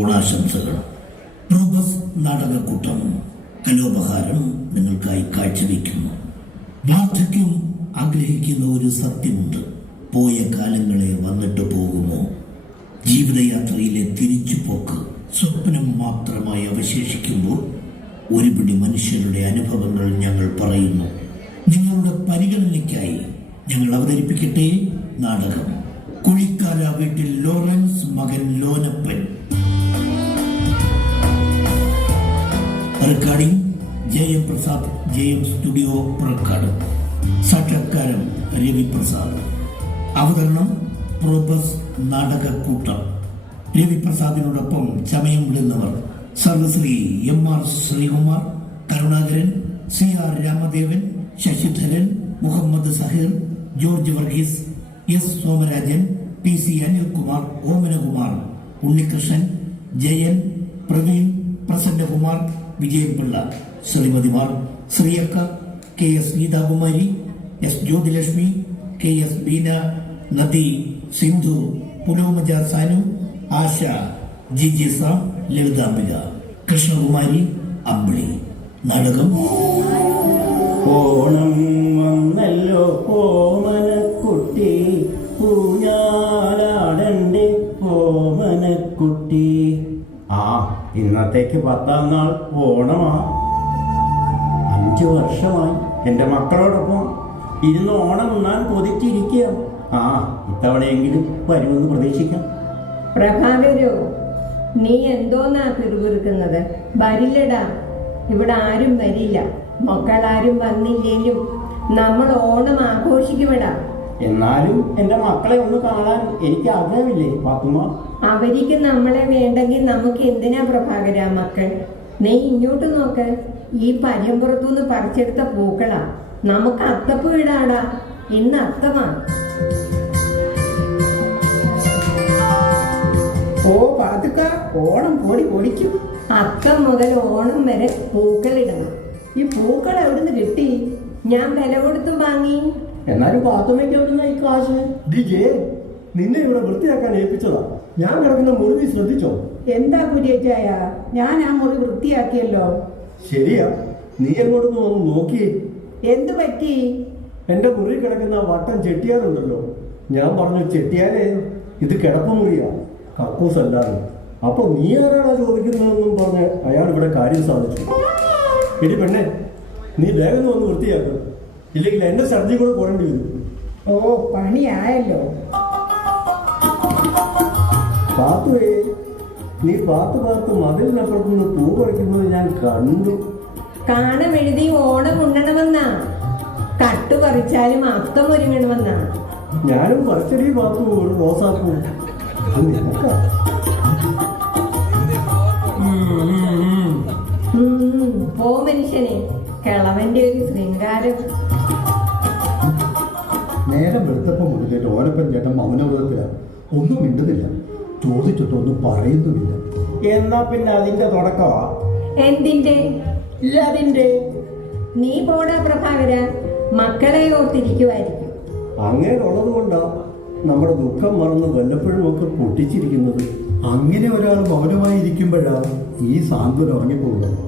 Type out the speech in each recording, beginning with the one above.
ഓണാശംസകൾ. റോബസ് നാടകക്കൂട്ടം കലോപഹാരം നിങ്ങൾക്കായി കാഴ്ചവെക്കുന്നു. വാർദ്ധക്യം ആഗ്രഹിക്കുന്ന ഒരു സത്യമുണ്ട്. പോയ കാലങ്ങളെ വന്നിട്ട് പോകുമോ? ജീവിതയാത്രയിലെ തിരിച്ചുപോക്ക് സ്വപ്നം മാത്രമായി അവശേഷിക്കുമ്പോൾ ഒരു പിടി മനുഷ്യരുടെ അനുഭവങ്ങൾ ഞങ്ങൾ പറയുന്നു. നിങ്ങളുടെ പരിഗണനയ്ക്കായി ഞങ്ങൾ അവതരിപ്പിക്കട്ടെ നാടകം കുഴിക്കാല വീട്ടിൽ ലോറൻസ് മകൻ ലോനപ്പൻ. റെക്കോർഡിംഗ് ജയം പ്രസാദ്, ജയം സ്റ്റുഡിയോ പുറക്കാട്. സാക്ഷാത്കാരം രവിപ്രസാദ്. അവതരണം റോബസ് നാടകക്കൂട്ടം. രവിപ്രസാദിനോടൊപ്പം ചമയം വിടുന്നവർ സർവശ്രീ M R. Sreekumar, Karunakaran, C R. Ramadevan, Sasidharan, Muhammad Saheer, George Varghese, S. Somarajan, P C. Anilkumar, Omanakumar, Unnikrishnan, Jayan, Praveen, Prasannakumar, Vijayapillai, ശ്രീമതിമാർ Sreeyakka, K S. Geethakumari, S. Jyothilakshmi, K S. Beena, Nadi, Sindhu, Pulomaja Sanu, Asha, Jiji Sam, Lalithambika, Krishnakumari, Ambili. നാടകം ഓണം വന്നല്ലോ ഓമനക്കുട്ടി, പൂഞ്ഞാലാടന്റെ ഓമനക്കുട്ടി. ഇന്നത്തേക്ക് 10ാം നാൾ ഓണമാ. 5 വർഷമായി എൻ്റെ മക്കളോടൊപ്പം ഇരുന്ന് ഓണം ഉണ്ണാൻ കൊതിച്ചിരിക്കുക. ഇത്തവണയെങ്കിലും വരുമെന്ന് പ്രതീക്ഷിക്കാം. പ്രഭാകരോ, നീ എന്തോന്നാ പിറുപിറുക്കുന്നത്? വരില്ലടാ, ഇവിടെ ആരും വരില്ല. മക്കളാരും വന്നില്ലേലും നമ്മൾ ഓണം ആഘോഷിക്കുമെടാ. എന്നാലും എൻ്റെ മക്കളെ ഒന്ന് കാണാൻ എനിക്ക് ആഗ്രഹമില്ലേ പാത്തുമ്മ? അവർക്ക് നമ്മളെ വേണ്ടെങ്കിൽ നമുക്ക് എന്തിനാ പ്രഭാകര മക്കൾ? നീ ഇങ്ങോട്ട് നോക്ക്. ഈ പര്യമ്പുറത്തുനിന്ന് പറിച്ചെടുത്ത പൂക്കളാ. നമുക്ക് അത്തപ്പൂ ഇടാടാ. ഇന്ന് അത്തമാ. ഓ പാത്തുക്ക, ഓണം പൊടി പൊടിക്കും. അത്തം മുതൽ ഓണം വരെ പൂക്കളിടണം. ഈ പൂക്കൾ എവിടുന്ന് കിട്ടി? ഞാൻ വില കൊടുത്തും വാങ്ങി. എന്നാലും പാത്തുമ്മയ്ക്ക് എവിടുന്ന ഈ കാശ്? നിന്നെ ഇവിടെ വൃത്തിയാക്കാൻ ഏൽപ്പിച്ചതാ. ഞാൻ കിടക്കുന്ന മുറി ശ്രദ്ധിച്ചോ? എന്താ കുര്യേറ്റായ? ഞാൻ ആ മുറി വൃത്തിയാക്കിയല്ലോ. ശരിയാ, നീ എങ്ങോട്ടൊന്ന് വന്ന് നോക്കിയേ. എന്തു പറ്റി? എന്റെ മുറി കിടക്കുന്ന വട്ടം ചെട്ടിയാറുണ്ടല്ലോ. ഞാൻ പറഞ്ഞു, ചെട്ടിയാരെ ഇത് കിടപ്പ് മുറിയാ, കക്കൂസല്ലാതെ. അപ്പൊ നീ ആരാണോ ചോദിക്കുന്നതെന്നും പറഞ്ഞ് അയാൾ ഇവിടെ കാര്യം സാധിച്ചു. എടി പെണ്ണെ, നീ വേഗം വന്ന് വൃത്തിയാക്കും, ഇല്ലെങ്കിൽ എന്റെ ഛർദി കൂടെ പോകേണ്ടി വരും. ഓ, പണിയായല്ലോ. പാത്തുവേ, നീ പാത്ത് മതിലിനപ്പുറത്തുനിന്ന് പൂ പറിക്കുന്നത് ഞാൻ കണ്ടു. കാണമെഴുതി ഓണം ഉണ്ണണമെന്നാ. കട്ടു പറിച്ചാലും അത്തം ഒരുങ്ങണമെന്നാ. ഞാനും പറിച്ചടി പാത്തു ഒരു റോസാപ്പൂ. പോ മനുഷ്യനെ, കിളവന്റെ ഒരു ശൃംഗാരം. നേരം വെളുത്തപ്പം മുതലേറ്റ് ഓരപ്പൻ ചേട്ടൻ മൗനവ്രതത്തിലാണ്. ഒന്നും മിണ്ടുന്നില്ല, ചോദിച്ചിട്ടൊന്നും പറയുന്നുമില്ല. എന്നാ പിന്നെ അതിന്റെ തുടക്കമാ. എന്തിന്റെ? അതിന്റെ. നീ പോടാ പ്രഭാകര, മക്കളെ ഓർത്തിരിക്കുമായിരിക്കും. അങ്ങനെ ഉള്ളത് കൊണ്ടാ നമ്മുടെ ദുഃഖം മറന്ന് വല്ലപ്പോഴും ഒക്കെ പൊട്ടിച്ചിരിക്കുന്നത്. അങ്ങനെ ഒരാൾ മൗനമായിരിക്കുമ്പോഴാ ഈ സാന്ത്വനം ഉറങ്ങിപ്പോകുന്നത്.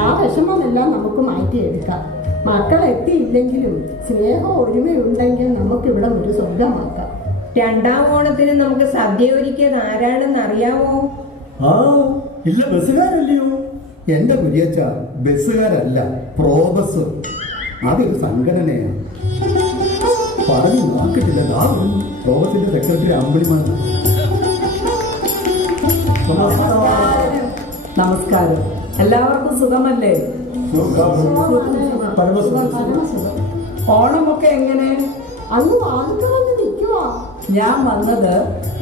ആ വിഷമമെല്ലാം നമുക്ക് മാറ്റിയെടുക്കാം. മക്കൾ എത്തിയില്ലെങ്കിലും സ്നേഹം ഒരുമയുണ്ടെങ്കിൽ നമുക്കിവിടെ ഒരു സ്വന്തമാക്കാം. 2ാം ഓണത്തിന് നമുക്ക് സദ്യ ഒരുക്കിയത് ആരാണെന്ന് അറിയാവോ? ഇല്ല, ബസ്സുകാരല്ലയോ? എന്റെ കുര്യച്ച, ബസ്സുകാരല്ല, പ്രോബസ്. അതൊരു സംഘടനയാണ്. പറഞ്ഞു നോക്കിട്ടില്ല. പ്രോബസിന്റെ സെക്രട്ടറി അമ്പിളിമാൻ. നമസ്കാരം. എല്ലാവർക്കും സുഖമല്ലേ? ഓണമൊക്കെ എങ്ങനെ? അങ്ങ് വാങ്ങിക്കാതെ നിൽക്കുവാ. ഞാൻ വന്നത്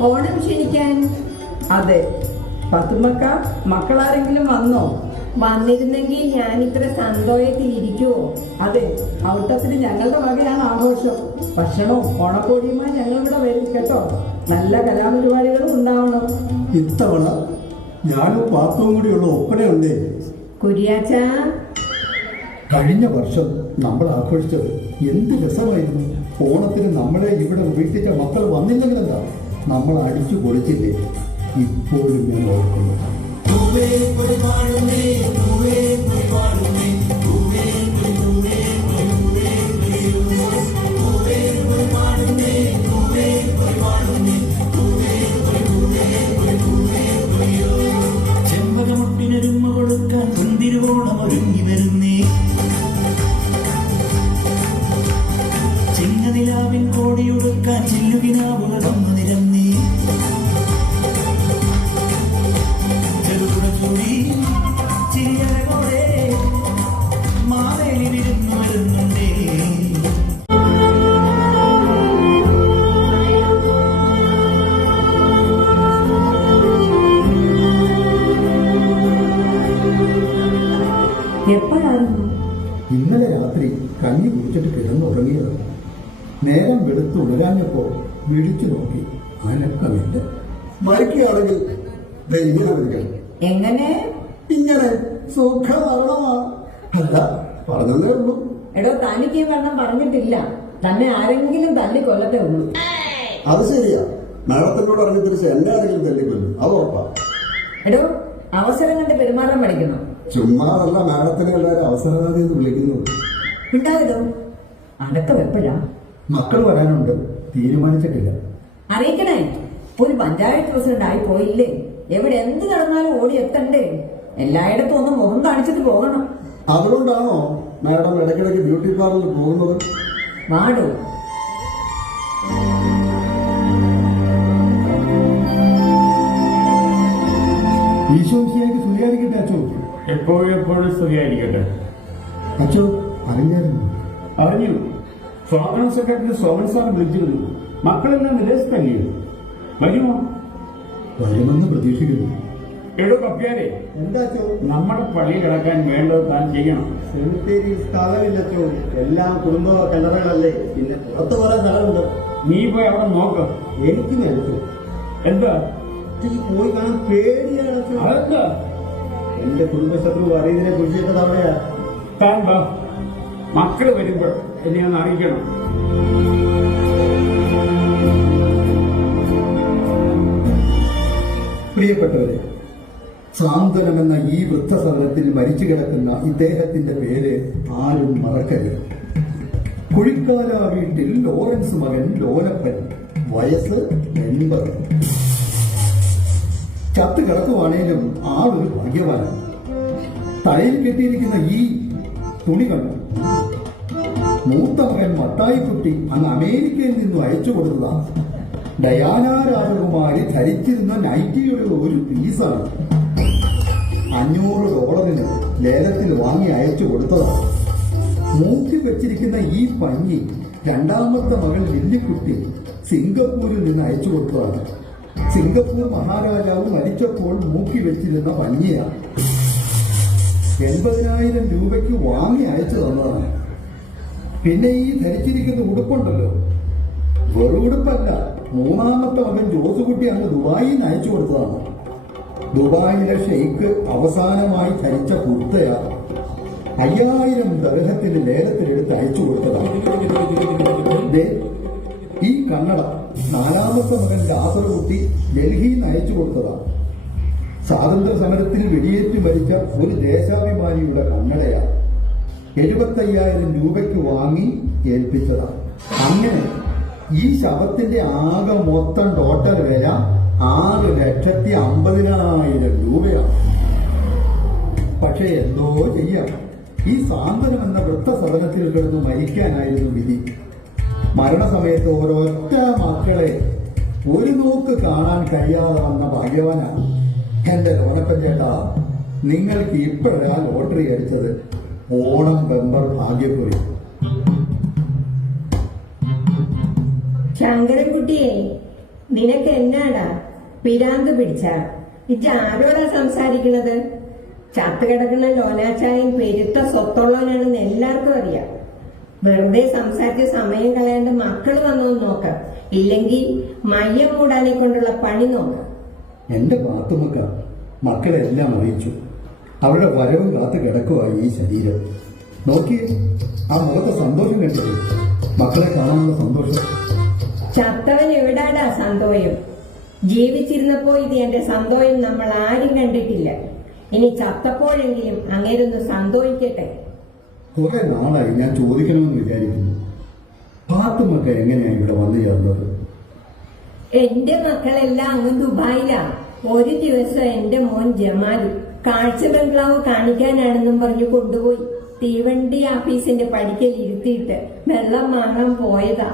ഓണം ക്ഷണിക്കാൻ. അതെ. പത്തുമക്ക, മക്കളാരെങ്കിലും വന്നോ? വന്നിരുന്നെങ്കിൽ ഞാനിത്ര സന്തോഷത്തിലിരിക്കുവോ? അതെ, ഔട്ടത്തിന് ഞങ്ങളുടെ വകയാണ് ആഘോഷം. ഭക്ഷണവും ഓണക്കോടിയുമായി ഞങ്ങളിവിടെ വരും കേട്ടോ. നല്ല കലാപരിപാടികളും ഉണ്ടാവണം. ഇത്തവണ ഞാനും പാത്തും കൂടിയുള്ള ഒപ്പനയുണ്ടേ. കുര്യാച്ച, കഴിഞ്ഞ വർഷം നമ്മൾ ആഘോഷിച്ചത് എന്ത് രസമായിരുന്നു. ഓണത്തിന് നമ്മളെ ഇവിടെ വീട്ടിച്ച മക്കൾ വന്നില്ലെങ്കിലെന്താ? നമ്മൾ അടിച്ചു പൊളിച്ചില്ലേ, ഇപ്പോഴും ഞാൻ ഓർക്കുന്നു. ചെമ്പകമുട്ടിനൊരുമ കൊടുക്കാൻ കുന്തിരുവോണം ഒരുങ്ങി വരുന്നേ. ചിങ്ങനിലാവിൻ കോടിയൊടുക്കാൻ ചില്ലുകിനാവുകൾ വന്നു നിരന്നേ. ചെറുകുട ചൂടി ചിരിയരകോടെ മാവേലി വിരുന്നു വരുന്നുണ്ടേ. എപ്പോഴായിരുന്നു? ഇന്നലെ രാത്രി കഞ്ഞി കുടിച്ചിട്ട് കിടന്നുറങ്ങിയത്. നേരം വെളുത്ത് ഉണരാഞ്ഞപ്പോ വിളിച്ചു നോക്കി, അനക്കമില്ല. മരിക്കുകയാണെങ്കിൽ ഇങ്ങനെ വരികയാണ്. എങ്ങനെ? ഇങ്ങനെ സുഖമരണമാ. അല്ല, പറഞ്ഞതേ ഉള്ളൂ. എടോ, തനിക്ക് വെള്ളം പറഞ്ഞിട്ടില്ല. തന്നെ ആരെങ്കിലും തല്ലി കൊല്ലത്തേ ഉള്ളൂ. അത് ശരിയാ. മാഡത്തിനോട് പറഞ്ഞ തിരിച്ച് എന്നെ ആരെങ്കിലും തല്ലിക്കൊല്ലും, അത് ഉറപ്പാ. എടോ, അവസരം കണ്ട് പെരുമാറാൻ പഠിക്കണം. ചുമ്മാതല്ല മാഡത്തിനെ എല്ലാവരും അവസരവാദി എന്ന് വിളിക്കുന്നത്. ഉണ്ടായതോ അടക്കം എപ്പോഴാ? മക്കൾ വരാനുണ്ട്, തീരുമാനിച്ചിട്ടില്ല. അറിയിക്കണേ. ഒരു പഞ്ചായത്ത് പ്രസിഡന്റ് ആയി പോയില്ലേ? എവിടെ എന്ത് നടന്നാലും ഓടി എത്തണ്ടേ? എല്ലായിടത്തും ഒന്ന് മുഖം കാണിച്ചിട്ട് പോകണം. അതുകൊണ്ടാണോ മാഡം ഇടയ്ക്കിടയ്ക്ക് ബ്യൂട്ടി പാർലറിൽ പോകുന്നത്? വാടോ. ഈശോയ്ക്ക് സ്തുതിയായിരിക്കട്ടെ അച്ചോ. എപ്പോഴും സ്തുതിയായിരിക്കട്ടെ. അച്ചോ, അറിഞ്ഞായിരുന്നു? അറിഞ്ഞു. സ്വാഗത സെക്രട്ടറി സോമൻ സാർ വിളിച്ചിരുന്നു. മക്കളെല്ലാം വിദേശത്തല്ലയോ? വരുമോ? വരുമെന്ന് പ്രതീക്ഷിക്കുന്നു. എടോ കപ്പ്യാരെ, എന്താ അച്ചോ? നമ്മുടെ പള്ളി കിടക്കാൻ വേണ്ടത് താൻ ചെയ്യണം. സെമിത്തേരി സ്ഥലമില്ലച്ചോ, എല്ലാം കുടുംബ കിണറുകളല്ലേ, പിന്നെ പുറത്ത് പോലെ സ്ഥലമുണ്ട്. നീ പോയി അവിടെ നോക്ക്. എനിക്ക് നേരിട്ടു എന്താ പോയി കാണാൻ പേടിയാണ് അച്ചോ. അതെന്താ? എന്റെ കുടുംബശത്രു അറിയതിനെ കുറിച്ചിട്ട് തവണയാ. താൻ വാ, മക്കള് വരുമ്പോൾ എന്നെ ഒന്ന് അറിയിക്കണം. പ്രിയപ്പെട്ടവരെ, സാന്ത്വനമെന്ന ഈ വൃദ്ധസദനത്തിൽ മരിച്ചു കിടക്കുന്ന ഇദ്ദേഹത്തിന്റെ പേര് ആരും മറക്കരുത്. കുഴിക്കാല വീട്ടിൽ ലോറൻസ് മകൻ ലോലപ്പൻ, വയസ്സ് 80. ചത്ത് കിടക്കുവാണേലും ആളൊരു ഭാഗ്യവാനാണ്. തലയിൽ കെട്ടിയിരിക്കുന്ന ഈ തുണി കണ്ടു. മൂത്ത മകൻ മത്തായിക്കുട്ടി അങ്ങ് അമേരിക്കയിൽ നിന്നും അയച്ചു കൊടുത്തതാണ്. ഡയാന രാജകുമാരി ധരിച്ചിരുന്ന നൈറ്റിയുടെ ഒരു പീസാണ്. $500 ലേലത്തിൽ വാങ്ങി അയച്ചു കൊടുത്തതാണ്. മൂക്കി വെച്ചിരിക്കുന്ന ഈ പഞ്ഞി രണ്ടാമത്തെ മകൾ ലില്ലിക്കുട്ടി സിംഗപ്പൂരിൽ നിന്ന് അയച്ചു കൊടുത്തതാണ്. സിംഗപ്പൂർ മഹാരാജാവ് മരിച്ചപ്പോൾ മൂക്കി വെച്ചിരുന്ന പഞ്ഞിയാണ്. 80,000 രൂപയ്ക്ക് വാങ്ങി അയച്ചു തന്നതാണ്. പിന്നെ ഈ ധരിച്ചിരിക്കുന്ന ഉടുപ്പുണ്ടല്ലോ, വെറു ഉടുപ്പല്ല. മൂന്നാമത്തെ മകൻ ജോസുകുട്ടി അങ്ങ് ദുബായിൽ നിന്ന് അയച്ചു കൊടുത്തതാണ്. ദുബായിലെ ഷെയ്ഖ് അവസാനമായി ധരിച്ച കുർത്തയാണ്. 5000 ദർഹത്തിന് ലേലത്തിലെടുത്ത് അയച്ചു കൊടുത്തതാണ്. ഈ കണ്ണട നാലാമത്തെ മകൻ ദാസർകുട്ടി ഡൽഹിയിൽ നിന്ന് അയച്ചു കൊടുത്തതാണ്. സ്വാതന്ത്ര്യ സമരത്തിൽ വെടിയേറ്റ് മരിച്ച ഒരു ദേശാഭിമാനിയുടെ കണ്ണടയാണ്. 75,000 രൂപയ്ക്ക് വാങ്ങി ഏൽപ്പിച്ചതാണ്. അങ്ങനെ ഈ ശവത്തിന്റെ ആകെ മൊത്തം ടോട്ടൽ വില 6,50,000 രൂപയാണ്. പക്ഷേ എന്തോ ചെയ്യാം, ഈ സാന്ത്വനം എന്ന വൃദ്ധസദനത്തിൽ കിടന്ന് മരിക്കാനായിരുന്നു വിധി. മരണസമയത്ത് ഒരൊറ്റ മക്കളെ ഒരു നോക്ക് കാണാൻ കഴിയാതെ വന്ന ഭാഗ്യവാനാണ്. എന്റെ ലോനപ്പൻ ചേട്ടാ, നിങ്ങൾക്ക് ഇപ്പോഴാ ലോട്ടറി അടിച്ചത്. ഓണം ബമ്പർ ഭാഗ്യക്കുറി. ശങ്കരൻകുട്ടിയെ, നിനക്ക് എന്നാടാ പിരാന്ത് പിടിച്ച? ഇജ്ജ് ആരോടാ സംസാരിക്കണത്? ചത്തുകിടക്കുന്ന ലോനാച്ചായൻ പെരുത്ത സ്വത്തുള്ളവനാണെന്ന് എല്ലാവർക്കും അറിയാം. വെറുതെ സംസാരിച്ച് സമയം കളയാണ്ട് മക്കള് വന്നോന്ന് നോക്കാം. ഇല്ലെങ്കിൽ മയ്യം മൂടാനെ കൊണ്ടുള്ള പണി നോക്കാം. എന്റെ പാത്തുമക്ക മക്കളെല്ലാം അറിയിച്ചു. അവരുടെ വരവും കാത്ത് കിടക്കുക ഈ ശരീരം. നോക്കിയേ, ആ മുഖത്തെ സന്തോഷം കണ്ടത്, മക്കളെ കാണാനുള്ള സന്തോഷം. ചത്തവൻ എവിടാടാ സന്തോഷം? ജീവിച്ചിരുന്നപ്പോ ഇത് എന്റെ സന്തോഷം നമ്മൾ ആരും കണ്ടിട്ടില്ല. ഇനി ചത്തപ്പോഴെങ്കിലും അങ്ങേരൊന്ന് സന്തോഷിക്കട്ടെ. കുറെ നാളായി ഞാൻ ചോദിക്കണമെന്ന് വിചാരിക്കുന്നു. പാത്തുമൊക്കെ എങ്ങനെയാണ് ഇവിടെ വന്നു ചേർന്നത്? എന്റെ മക്കളെല്ലാം അങ്ങ് ദുബായിലാ. ഒരു ദിവസം എന്റെ മോൻ ജമാലു കാഴ്ച ബംഗ്ലാവ് കാണിക്കാനാണെന്നും പറഞ്ഞു കൊണ്ടുപോയി തീവണ്ടി ഓഫീസിന്റെ പടിക്കൽ ഇരുത്തിയിട്ട് വെള്ളം വാങ്ങാൻ പോയതാ.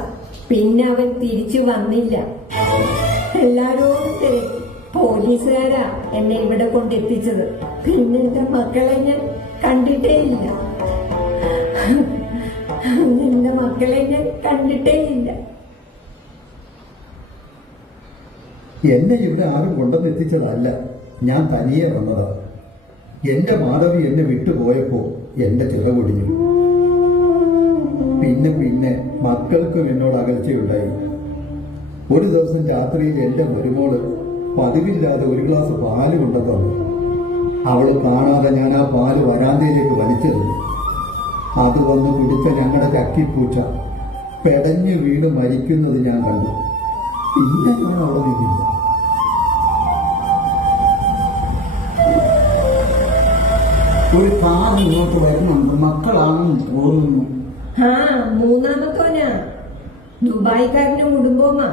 പിന്നെ അവൻ തിരിച്ചു വന്നില്ല. എല്ലാരോടും തിരക്കി. പോലീസുകാരാ എന്നെ ഇവിടെ കൊണ്ടെത്തിച്ചത്. പിന്നെ എന്റെ മക്കളെ ഞാൻ കണ്ടിട്ടേ ഇല്ല. എന്റെ മക്കളെ ഞാൻ കണ്ടിട്ടേ ഇല്ല. എന്നെ ഇവിടെ ആരും കൊണ്ടുവന്നെത്തിച്ചതല്ല, ഞാൻ തനിയെ വന്നതാ. എന്റെ മാധവി എന്നെ വിട്ടുപോയപ്പോ എന്റെ ചിറകൊടിഞ്ഞു. പിന്നെ മക്കൾക്കും എന്നോട് അകൽച്ചയുണ്ടായി. ഒരു ദിവസം രാത്രിയിൽ എന്റെ മരുമോള് പതിവില്ലാതെ ഒരു ഗ്ലാസ് പാല് കൊണ്ടുവന്നു. അവള് കാണാതെ ഞാൻ ആ പാല് വരാന്തയിലേക്ക് വലിച്ചെറിഞ്ഞു. അത് വന്ന് കുടിച്ച ഞങ്ങളുടെ ചക്കിപ്പൂച്ച പെടഞ്ഞു വീണ് മരിക്കുന്നത് ഞാൻ കണ്ടു. പിന്നെ ഞാൻ അവിടെ നിന്നില്ല. ഒരു കാർ ഇങ്ങോട്ട് വരുന്നുണ്ട്. മക്കളാണെന്ന് തോന്നുന്നു. ആ, മൂന്നാമത്തോനാ. ദുബായിക്കാരന്റെ കുടുംബമാ.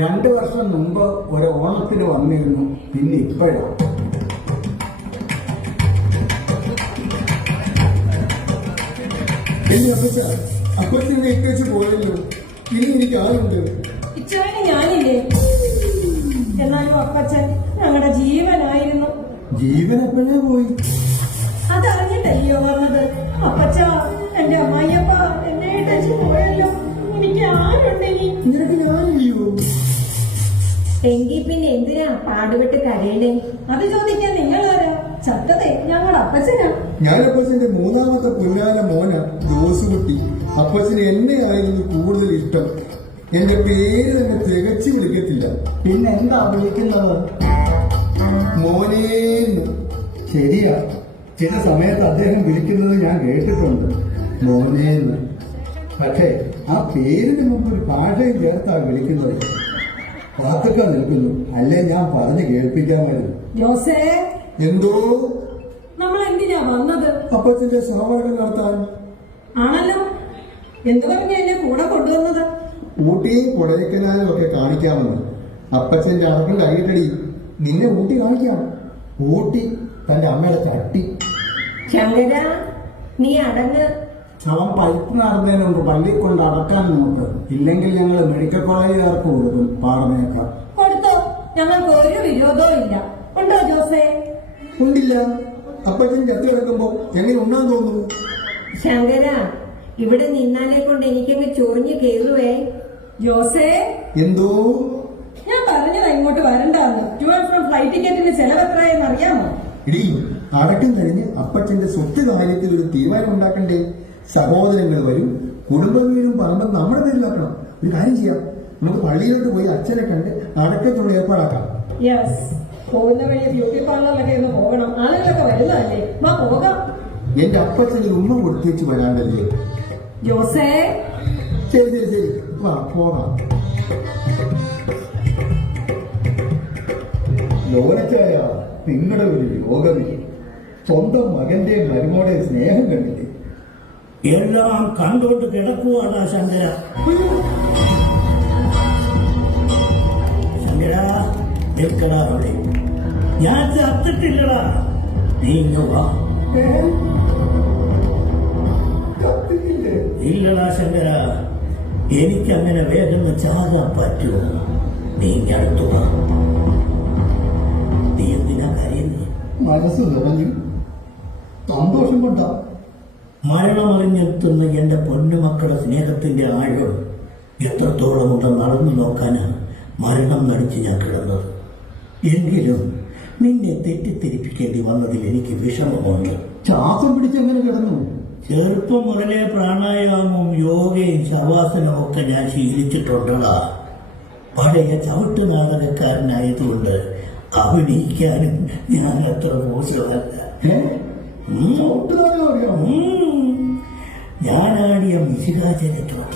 2 വർഷം മുമ്പ് ഒരു ഓണത്തിന് വന്നിരുന്നു. പിന്നെ ഇപ്പോഴാ. അപ്പച്ചനെ ഇട്ടേച്ച് പോയല്ലോ. ഇനി എനിക്ക് ആരുണ്ട്? ഇച്ചായന് ഞാനില്ലേ? എന്നാലും അപ്പച്ചൻ ഞങ്ങളുടെ ജീവനായിരുന്നു. ജീവൻ എപ്പോഴേ പോയി? അതറിഞ്ഞിട്ടല്ലയോ വന്നത്? അപ്പച്ച, എന്റെ അമ്മായിയപ്പ എന്നെ ഇട്ടേച്ച് പോയല്ലോ. എനിക്ക് ആരുണ്ടെങ്കിൽ നിനക്ക് ഞാനില്ലയോ? എങ്കി പിന്നെ എന്തിനാ പാടുപെട്ട് കരയണേ? അത് ചോദിക്കാൻ നിങ്ങളാരാ? ചത്തതേ ഞങ്ങളുടെ അപ്പച്ചനാ. ഞാൻ അപ്പച്ചന്റെ 3ാമത്തെ പൊന്നാന മോന ജോസുകുട്ടി. അപ്പച്ചന് എന്നെ ആയിരുന്നു കൂടുതൽ ഇഷ്ടം. എന്റെ പേര് തന്നെ തികച്ചു വിളിക്കത്തില്ല. പിന്നെ എന്താ വിളിക്കുന്നത്? മോനേന്ന്. ശരിയാ, ചില സമയത്ത് അദ്ദേഹം വിളിക്കുന്നത് ഞാൻ കേട്ടിട്ടുണ്ട്, മോനേന്ന്. പക്ഷേ ആ പേരിന് മുമ്പ് ഒരു ഭാഷയും ചേർത്താ വിളിക്കുന്നത്. കാത്തുക്ക നിൽക്കുന്നു, അല്ലേ ഞാൻ പറഞ്ഞു കേൾപ്പിക്കാമായിരുന്നു. ജോസേ, എന്തോ? നമ്മൾ എന്തിനാ വന്നത്? അപ്പച്ചന്റെ സ്വാഭാവികം നടത്താൻ. ആണല്ലോ. എന്തു പറഞ്ഞ എന്നെ കൂടെ കൊണ്ടുവന്നത്? ഊട്ടിയും കൊടൈക്കനാലും ഒക്കെ കാണിക്കാമെന്ന്. അപ്പച്ചന്റെ അറക്കണ്ട അടിയട്ടടി, നിന്നെ ഊട്ടി കാണിക്കാം. ഊട്ടി തന്റെ അമ്മയുടെ ചട്ടി. ശങ്കര, നീ അടങ്ങ്. അവൻ പൈപ്പ് നടന്നതിന് മുമ്പ് പള്ളിയിൽ കൊണ്ട് അടക്കാൻ നോക്ക്. ഇല്ലെങ്കിൽ ഞങ്ങൾ മെഡിക്കൽ കോളേജുകാർക്ക് കൊടുക്കും പാടുന്നേക്കാം. കൊടുത്തോ, ഞങ്ങൾക്ക് ഒരു വിരോധവും ഇല്ല. ഉണ്ടോ ജോസേ? ഉണ്ടില്ല. അപ്പച്ചൻ ചത്തി കിടക്കുമ്പോ എങ്ങനെ ഉണ്ണാൻ തോന്നുന്നു? ശങ്കര, ഇവിടെ നിന്നാലെ കൊണ്ട് എനിക്കങ്ങ് ചൊറിഞ്ഞു കേറുവേ. ജോസേ, എന്തോ? ഞാൻ പറഞ്ഞതാ ഇങ്ങോട്ട് വരണ്ടാന്ന്. ടു ആൻഡ് ഫ്രം ഫ്ലൈറ്റ് ടിക്കറ്റിന് ചെലവ് എത്രയെന്ന് അറിയാമോ? ഇടി, അടക്കം കഴിഞ്ഞ് അപ്പച്ചന്റെ സ്വത്ത് കാര്യത്തിൽ ഒരു തീരുമാനം ഉണ്ടാക്കണ്ടേ? സഹോദരങ്ങൾ വരും, കുടുംബ വീടും പറമ്പും നമ്മുടെ പേരിലാക്കണം. ഒരു കാര്യം ചെയ്യാം, നമുക്ക് പള്ളിയിലോട്ട് പോയി അച്ഛനെ കണ്ട് അടക്കത്തുള്ള ഏർപ്പാടാക്കാം. യെസ്, പോകുന്ന വഴി ബ്യൂട്ടി പാർലറിലൊക്കെ ഒന്ന് പോകണം. ആളുകളൊക്കെ വരുന്നതല്ലേ, വാ പോകാം. എന്റെ അപ്പച്ചന് ഉമ്മ കൊടുത്തേച്ച് വരാണ്ടല്ലേ? ജോസേ, ശരി, വാ പോകാം. ലോനച്ചായ, നിങ്ങളുടെ ഒരു യോഗമേ. സ്വന്തം മകന്റെ മരുമോടെ സ്നേഹം കണ്ടില്ലേ? എല്ലാം കണ്ടോണ്ട് കിടക്കുവാടാ ശങ്കര. ശങ്കര, നിൽക്കടാ അവിടെ. ഞാൻ ചത്തിട്ടില്ലടാ. നീ ഇങ്ങ് വാ. ഇല്ലടാ ശങ്കര, എനിക്കങ്ങനെ വേഗം ചാകാൻ പറ്റുമോ? നീ ഇങ്ങടുത്തു വാ. നീ എന്തിനാ കരയുന്നത്? മനസ്സ് നിറഞ്ഞു, സന്തോഷം കൊണ്ടാ. മരണമറിഞ്ഞെത്തുന്ന എന്റെ പൊന്നുമക്കളുടെ സ്നേഹത്തിന്റെ ആഴം എത്രത്തോളം ഉണ്ടെന്ന് അളന്നു നോക്കാനാണ് മരണം നടിച്ച് ഞാൻ കിടന്നത്. എങ്കിലും നിന്നെ തെറ്റിദ്ധരിപ്പിക്കേണ്ടി വന്നതിൽ എനിക്ക് വിഷമമുണ്ട്. ശ്വാസം പിടിച്ചെങ്ങനെ കിടന്നു? ചെറുപ്പം മുതലേ പ്രാണായാമവും യോഗയും ശവാസനവും ഒക്കെ ഞാൻ ശീലിച്ചിട്ടുണ്ടടാ. പഴയ ചവിട്ട് നാടകക്കാരനായതുകൊണ്ട് അഭിനയിക്കാനും ഞാൻ അത്ര മോശമല്ല. ഞാനാടിയ മിശികാചരിത്രം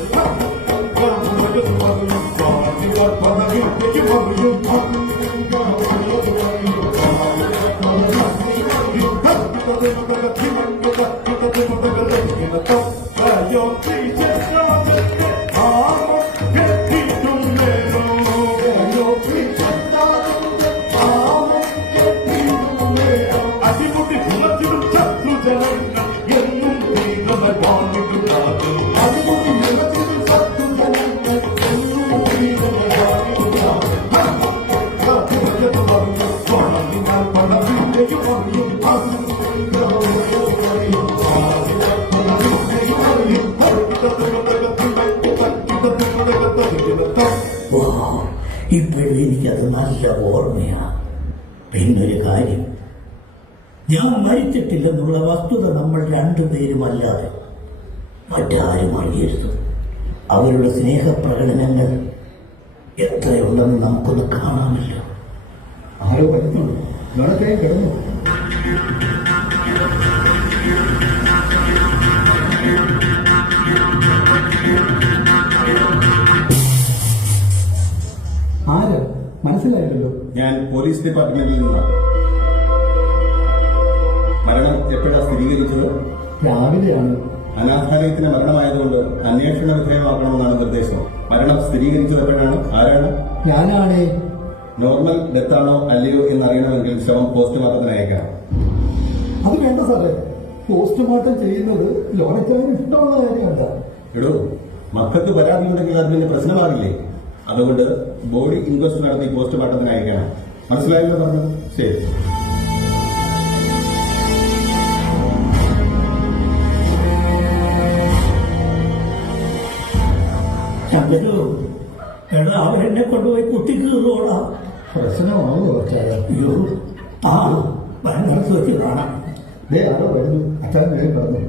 ഇപ്പോഴും എനിക്കത് നല്ല ഓർമ്മയാണ്. പിന്നൊരു കാര്യം, ഞാൻ മരിച്ചിട്ടില്ലെന്നുള്ള വസ്തുത നമ്മൾ രണ്ടുപേരുമല്ലാതെ മറ്റാരും അറിയരുത്. അവരുടെ സ്നേഹപ്രകടനങ്ങൾ എത്രയുണ്ടെന്ന് നമുക്കൊന്ന് കാണാമല്ലോ. ആരോ വരുന്നുണ്ട്. ഗണച്ചായി കിടന്നു. ആര്? മനസ്സിലായില്ലല്ലോ. ഞാൻ പോലീസ് ഡിപ്പാർട്ട്മെന്റിൽ നിന്നാണ്. മരണം എപ്പോഴാണ് സ്ഥിരീകരിച്ചത്? രാവിലെയാണ്. അനാഥാലയത്തിന്റെ മരണമായതുകൊണ്ട് അന്വേഷണ വിധേയമാക്കണമെന്നാണ് നിർദ്ദേശം. മരണം സ്ഥിരീകരിച്ചത് എപ്പോഴാണ്? ആരാണ്? ഞാനാണേ. നോർമൽ ഡെത്താണോ അല്ലയോ എന്നറിയണമെങ്കിൽ ശവം പോസ്റ്റ്മോർട്ടത്തിന് അയക്കാം. അത് വേണ്ട സാറേ. പോസ്റ്റ്മോർട്ടം ചെയ്യുന്നത് ലോനച്ചായന് ഇഷ്ടമുള്ള കാര്യമല്ല. എടോ, മക്കൾക്ക് പരാതിയുണ്ടെങ്കിൽ അത് പിന്നെ പ്രശ്നമാകില്ലേ? അതുകൊണ്ട് ബോഡി ഇൻക്വസ്റ്റ് നടത്തി പോസ്റ്റ്മോർട്ടത്തിന് അയക്കണം. മനസ്സിലായല്ലോ പറഞ്ഞത്? ശരി. ചന്ദ്രു, എടാ അവരെന്നെ കൊണ്ടുപോയി കുത്തിക്ക് കീറുവോടാ. പ്രശ്നമാണോ അച്ചായ? അയ്യോ, ആ മനസ്സ് വെച്ച് കാണാം. ദേ ആരോ വരുന്നു. അച്ഛൻ വേഗം പറഞ്ഞു.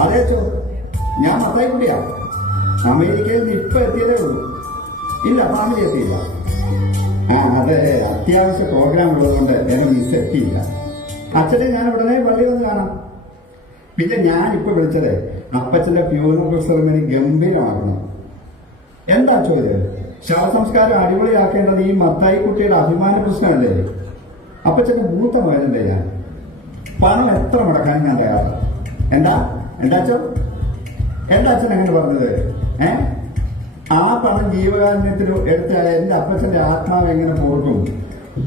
ആരേച്ചോ? ഞാൻ മത്തായിക്കുട്ടിയാ. അമേരിക്കയിൽ നിന്ന് ഇപ്പൊ എത്തിയതേ ഉള്ളൂ. ഇല്ല, ഫാമിലി എത്തിയില്ല. അതെ, അത്യാവശ്യ പ്രോഗ്രാം ഉള്ളതുകൊണ്ട് എന്നെ മിസ് എത്തിയില്ല. അച്ഛനെ ഞാൻ ഉടനെ പള്ളി വന്ന് കാണാം. പിന്നെ ഞാൻ ഇപ്പൊ വിളിച്ചത് അപ്പച്ചന്റെ ഫ്യൂണറൽ സെറിമണി ഗംഭീരമാക്കണം. എന്താ ചോദ്യം? ശവസംസ്കാരം അടിപൊളിയാക്കേണ്ടത് ഈ മത്തായിക്കുട്ടിയുടെ അഭിമാന പ്രശ്നമല്ലേ? അപ്പച്ചന്റെ മൂത്ത മകനല്ലേ ഞാൻ. പണം എത്ര മുടക്കാനും ഞാൻ തയ്യാറാണ്. എന്താ അച്ഛൻ അങ്ങനെ പറഞ്ഞത്? ആ പണം ജീവകാരുണ്യത്തിന് എടുത്താൽ എന്റെ അപ്പച്ചന്റെ ആത്മാവ് എങ്ങനെ പോർക്കും?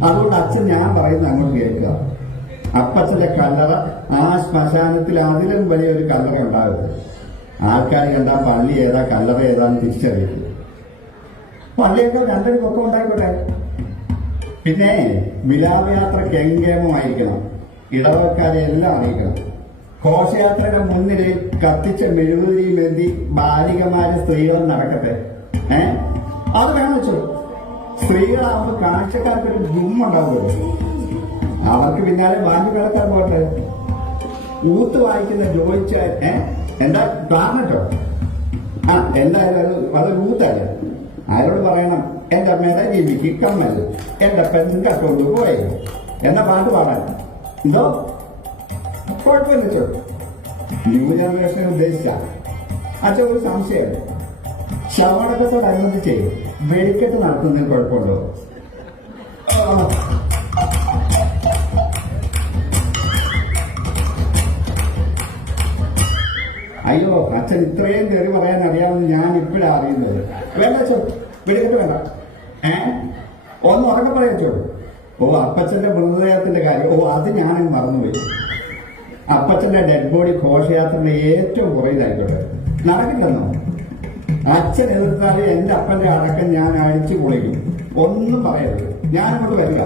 അതുകൊണ്ട് അച്ഛൻ ഞാൻ പറയുന്നത് അങ്ങോട്ട് കേൾക്കുക. അപ്പച്ചന്റെ കല്ലറ ആ ശ്മശാനത്തിൽ അതിലും വലിയൊരു കല്ലറ ഉണ്ടാകരുത്. ആൾക്കാർ കണ്ടാൽ പള്ളി ഏതാ കല്ലറ ഏതാന്ന് തിരിച്ചറിയിക്കും. പള്ളിയൊക്കെ രണ്ടടി പൊക്കം ഉണ്ടായിക്കോട്ടെ. പിന്നെ വിലാപയാത്ര കെങ്കേമമായിരിക്കണം. ഇടവക്കാരെ എല്ലാം അറിയിക്കണം. ഘോഷയാത്രയുടെ മുന്നിൽ കത്തിച്ച മെഴുകുതിരിയും എന്തി ബാലികമാരും സ്ത്രീകളും നടക്കട്ടെ. അത് വേണം വെച്ചു. സ്ത്രീകളാവുമ്പോൾ കാഴ്ചക്കാർക്കൊരു ഗുമ്മുണ്ടാവുമല്ലോ. അവർക്ക് പിന്നാലെ വാങ്ങി കിടക്കാൻ പോട്ടെ. ഊത്ത് വായിക്കുന്ന ജോയിച്ചാൽ എന്താ പറഞ്ഞിട്ടോ? എന്തായാലും അത് ഊത്തല്ല. ആരോട് പറയണം? എന്റെ അമ്മയുടെ ജീവിക്ക് കമ്മൽ എന്റെ പെണ്ണിന്റെ അക്കൗണ്ട് പോയി എന്ന പാട്ട് പാടാൻ. എന്തോ കുഴപ്പമില്ല. ന്യൂ ജനറേഷനെ ഉദ്ദേശിച്ച അച്ഛൻ ഒരു സംശയമാണ്. ശവടക്കത്തോടനുബന്ധിച്ച് വെടിക്കെട്ട് നടത്തുന്നതിന് കുഴപ്പമുണ്ടോ? അയ്യോ, അച്ഛൻ ഇത്രയും തെറി പറയാൻ അറിയാമെന്ന് ഞാൻ ഇപ്പോഴാണ് അറിയുന്നത്. വേണ്ട അച്ഛൻ, വെടിക്കെട്ട് വേണ്ട. ഒന്ന് ഉറക്കെ പറയച്ചോ. അപ്പച്ചന്റെ മൃതദേഹത്തിന്റെ കാര്യം അത് ഞാനും മറന്നുപോയി. അപ്പച്ചന്റെ ഡെഡ് ബോഡി ഘോഷയാത്രയുടെ ഏറ്റവും പുറയിലായിക്കോട്ടെ. നടക്കില്ലെന്നോ? അച്ഛൻ എതിർത്താലും എന്റെ അപ്പന്റെ അടക്കം ഞാൻ അഴിച്ചു പൊളിക്കും. ഒന്നും പറയരുത്. ഞാനങ്ങോട്ട് വരിക.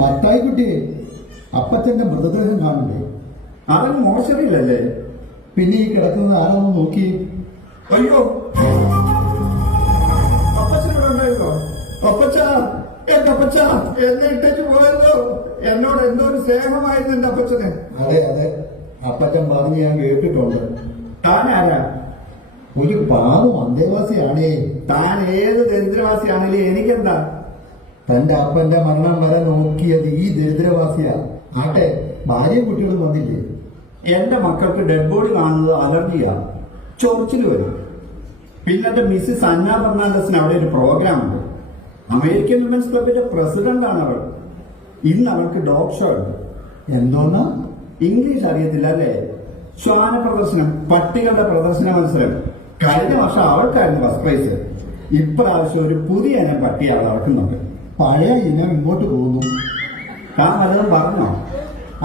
മത്തായിക്കുട്ടിയെ അപ്പച്ചന്റെ മൃതദേഹം കാണില്ലേ? അവൻ മോശമില്ലല്ലേ? പിന്നെ ഈ കിടക്കുന്നത് ആരാണെന്ന് നോക്കി. അയ്യോ, അപ്പച്ചനോട് ഉണ്ടായിരുന്നോ? അപ്പച്ച, എന്റെ അപ്പച്ച എന്നെ ഇട്ടേക്ക് പോയല്ലോ. എന്നോട് എന്തോ ഒരു സ്നേഹമായിരുന്നു എന്റെ അപ്പച്ചന്. അതെ അതെ, അപ്പച്ചൻ പറഞ്ഞ് ഞാൻ കേട്ടിട്ടുണ്ട്. താനാരാ? ഒരു പാവം അന്തേവാസിയാണേ. താൻ ഏത് ദരിദ്രവാസിയാണെങ്കിലും എനിക്കെന്താ? തന്റെ അപ്പന്റെ മരണം വരെ നോക്കിയത് ഈ ദരിദ്രവാസിയാ. ആട്ടെ, ഭാര്യയും കുട്ടികളും വന്നില്ലേ? എന്റെ മക്കൾക്ക് ഡെഡ് ബോഡി കാണുന്നത് അലർജിയാണ്. ചൊറിച്ചിൽ വരും. പിന്നെ എന്റെ മിസ്സിസ് അന്ന ഫെർണാണ്ടസിന് അവിടെ ഒരു പ്രോഗ്രാം ഉണ്ട്. അമേരിക്കൻ വിമൻസ് ക്ലബിന്റെ പ്രസിഡന്റാണ് അവൾ. ഇന്ന് അവൾക്ക് ഡോഗ് ഷോ ഉണ്ട്. എന്തോന്നാ? ഇംഗ്ലീഷ് അറിയത്തില്ല അല്ലേ? ശ്വാന പ്രദർശനം, പട്ടികളുടെ പ്രദർശന മത്സരം. കഴിഞ്ഞ വർഷം അവൾക്കായിരുന്നു ഫസ്റ്റ് പ്രൈസ്. ഇപ്രാവശ്യം ഒരു പുതിയ ഇനം പട്ടിയാണ് നടക്കുന്നുണ്ട്. പഴയ ഇനം ഇങ്ങോട്ട് പോകുന്നു. താൻ വല്ലതും പറഞ്ഞോ?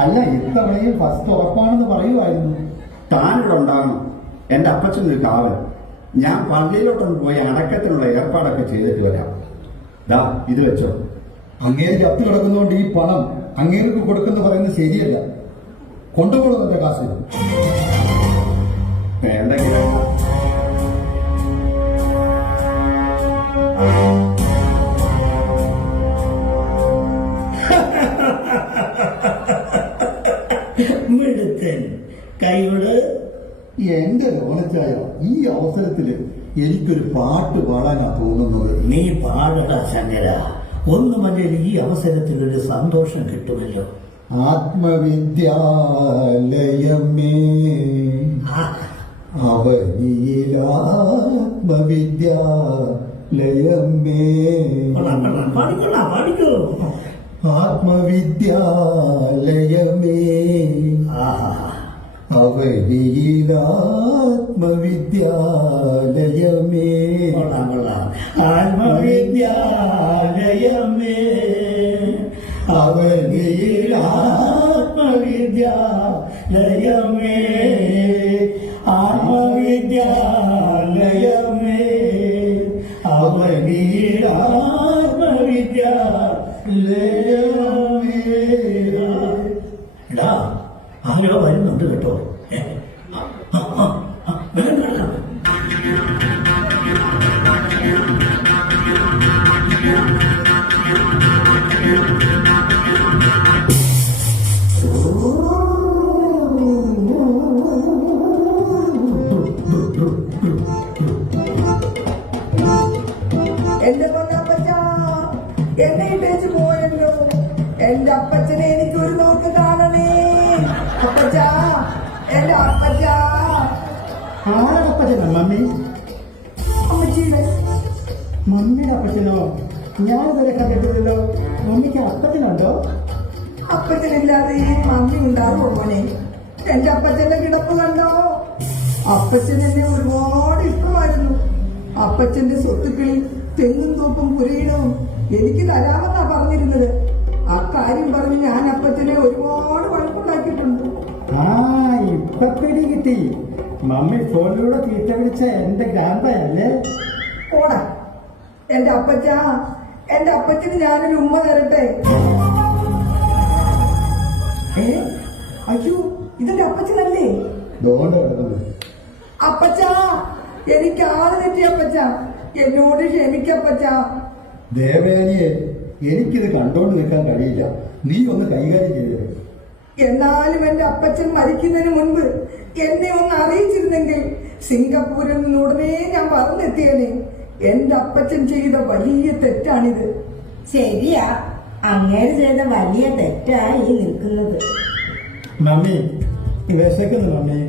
അല്ല, ഇത്തവണയും ഫസ്റ്റ് ഉറപ്പാണെന്ന് പറയുമായിരുന്നു. താനിവിടെ ഉണ്ടാകണം. എന്റെ അപ്പച്ചനൊരു കാവൽ. ഞാൻ പള്ളിയിലോട്ടൊന്ന് പോയി അടക്കത്തിനുള്ള ഏർപ്പാടൊക്കെ ചെയ്തിട്ട് വരാം. ദാ ഇത് വെച്ചോ. അങ്ങേര് ചത്തു കിടക്കുന്നതുകൊണ്ട് ഈ പണം അങ്ങേർക്ക് കൊടുക്കുന്ന പറയുന്നത് ശരിയല്ല. കൊണ്ടുപോകുന്നതിന്റെ കാശ് വേണ്ടെങ്കിൽ മിടുക്കൻ കൈകള്. എന്റെ ലോനച്ചായ, ഈ അവസരത്തില് എനിക്കൊരു പാട്ട് പാടാനാ തോന്നുന്നത്. നീ പാടടാ ശങ്കര. ഒന്നുമല്ലെങ്കിൽ ഈ അവസരത്തിൽ ഒരു സന്തോഷം കിട്ടുമല്ലോ. ആത്മവിദ്യാലയമേ അവനിയിലാത്മവിദ്യാലയമേ പാടിക്കോ. ആത്മവിദ്യാലയമേ അവനിയിലാത്മവിദ്യാലയമേ ആത്മവിദ്യാലയമേ അവനിയിലാത്മവിദ്യാലയമേ ആത്മവിദ്യാലയമേ അവനിയിലാത്മവിദ്യാലയമേ. എടാ, ആരോ വരുന്നുണ്ട് കേട്ടോ. എന്റെ പൊന്നപ്പച്ച എന്നെ ഇട്ടേച്ച് പോയല്ലോ. എന്റെ അപ്പച്ചനെ എനിക്കൊരു നോക്ക് കാണണേ. അപ്പച്ച, എന്റെ അപ്പച്ച. ആരുടെ അപ്പച്ചനോ? മമ്മി? അമ്മച്ചിയുടെ മമ്മിയുടെ അപ്പച്ചനോ? ഞാനിതുവരെ കണ്ടിട്ടില്ലല്ലോ. മമ്മിക്ക് അപ്പച്ചനുണ്ടോ? അപ്പച്ചനില്ലാതെ ഈ മമ്മി ഉണ്ടാകുമോ മോനെ? എന്റെ അപ്പച്ചന്റെ കിടപ്പ് കണ്ടോ? അപ്പച്ചൻ എന്നെ ഒരുപാട് ഇഷ്ടമായിരുന്നു. അപ്പച്ചന്റെ സ്വത്തുക്കളിൽ തെങ്ങും തോപ്പും പുരയിടവും എനിക്ക് തരാമെന്നാ പറഞ്ഞിരുന്നത്. ആ കാര്യം പറഞ്ഞ് ഞാൻ അപ്പച്ചനെ ഒരുപാട് വഴക്കുണ്ടാക്കിയിട്ടുണ്ട്. ആ, ഇപ്പൊ പിടി കിട്ടി. മമ്മി ഫോണിലൂടെ തീറ്റ വിളിച്ച എന്റെ ഗ്രാൻഡയല്ലേ? ഓടാ എന്റെ അപ്പച്ച. എന്റെ അപ്പച്ചന് ഞാനൊരു ഉമ്മ തരട്ടെ. അയ്യോ, ഇതെന്റെ അപ്പച്ചനല്ലേ? അപ്പച്ച, എനിക്ക് ആള് തെറ്റി അപ്പച്ച. എന്നോട് ക്ഷമിക്കപ്പച്ച. ദേവേനിയെ, എനിക്കിത് കണ്ടോണ്ട് നിൽക്കാൻ കഴിയില്ല. നീ ഒന്ന് കൈകാര്യം ചെയ്തത്. എന്നാലും എന്റെ അപ്പച്ചൻ മരിക്കുന്നതിന് മുൻപ് എന്നെ ഒന്ന് അറിയിച്ചിരുന്നെങ്കിൽ സിംഗപ്പൂരിൽ നിന്ന് ഉടനെ ഞാൻ പറഞ്ഞെത്തിയേനെ. എന്റെ അപ്പച്ചൻ ചെയ്ത വലിയ തെറ്റാണിത്. ശരിയാ, അങ്ങേര് ചെയ്ത വലിയ തെറ്റായി നിൽക്കുന്നത്. മമ്മി വിശക്കുന്നു. മമ്മി,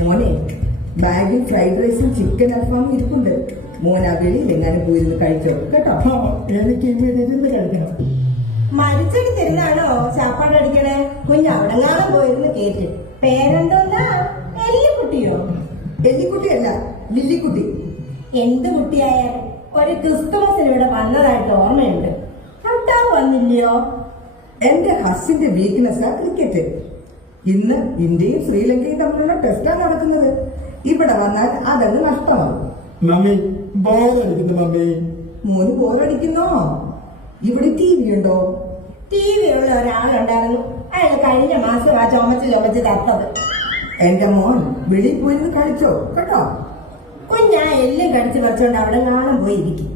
മോനെ, ബാഗിൽ ഫ്രൈഡ് റൈസും ചിക്കൻ അൽഫാമും ഇരിപ്പുണ്ട്. മോൻ ആ വെളിയിൽ എങ്ങനെ പോയിരുന്നു കഴിച്ചോ കേട്ടോ. എനിക്ക് ഇങ്ങനെ ഇരുന്ന് കഴിക്കണം. മരിച്ചെടുത്തിരുന്നാണോ ചാപ്പാട് അടിക്കണേ? കുഞ്ഞവിടെങ്ങാനും പോയിരുന്നു കേട്ട്. പേരെന്തോന്നാ? എല്ലിക്കുട്ടിയോ? എല്ലിക്കുട്ടിയല്ല, ലില്ലിക്കുട്ടി. എന്ത് കുട്ടിയായാൽ ഒരു ക്രിസ്തുമസിന് ഇവിടെ വന്നതായിട്ട് ഓർമ്മയുണ്ട്. ഭർത്താവ് വന്നില്ലയോ? എന്റെ ഹസ്സിന്റെ വീക്ക്നെസ്സാ ക്രിക്കറ്റ്. ഇന്ന് ഇന്ത്യയും ശ്രീലങ്കയും തമ്മിലുള്ള ടെസ്റ്റാണ് നടക്കുന്നത്. ഇവിടെ വന്നാൽ അതങ്ങ് നഷ്ടമാകും. മമ്മി ബോറടിക്കുന്നു. മമ്മി, മോന് ബോറടിക്കുന്നോ? ഇവിടെ ടി വി ഉണ്ടോ? ടി വി ഉള്ള ഒരാളുണ്ടായിരുന്നു. അയാൾ കഴിഞ്ഞ മാസം ആ ചുമച്ച് തത്തത്. എന്റെ മോൻ വെളിയിൽ പോയിരുന്ന് കളിച്ചോ കേട്ടോ. കുഞ്ഞാ എല്ലും കടിച്ചു പറിച്ചോണ്ട് അവിടെ കാണാൻ പോയിരിക്കും.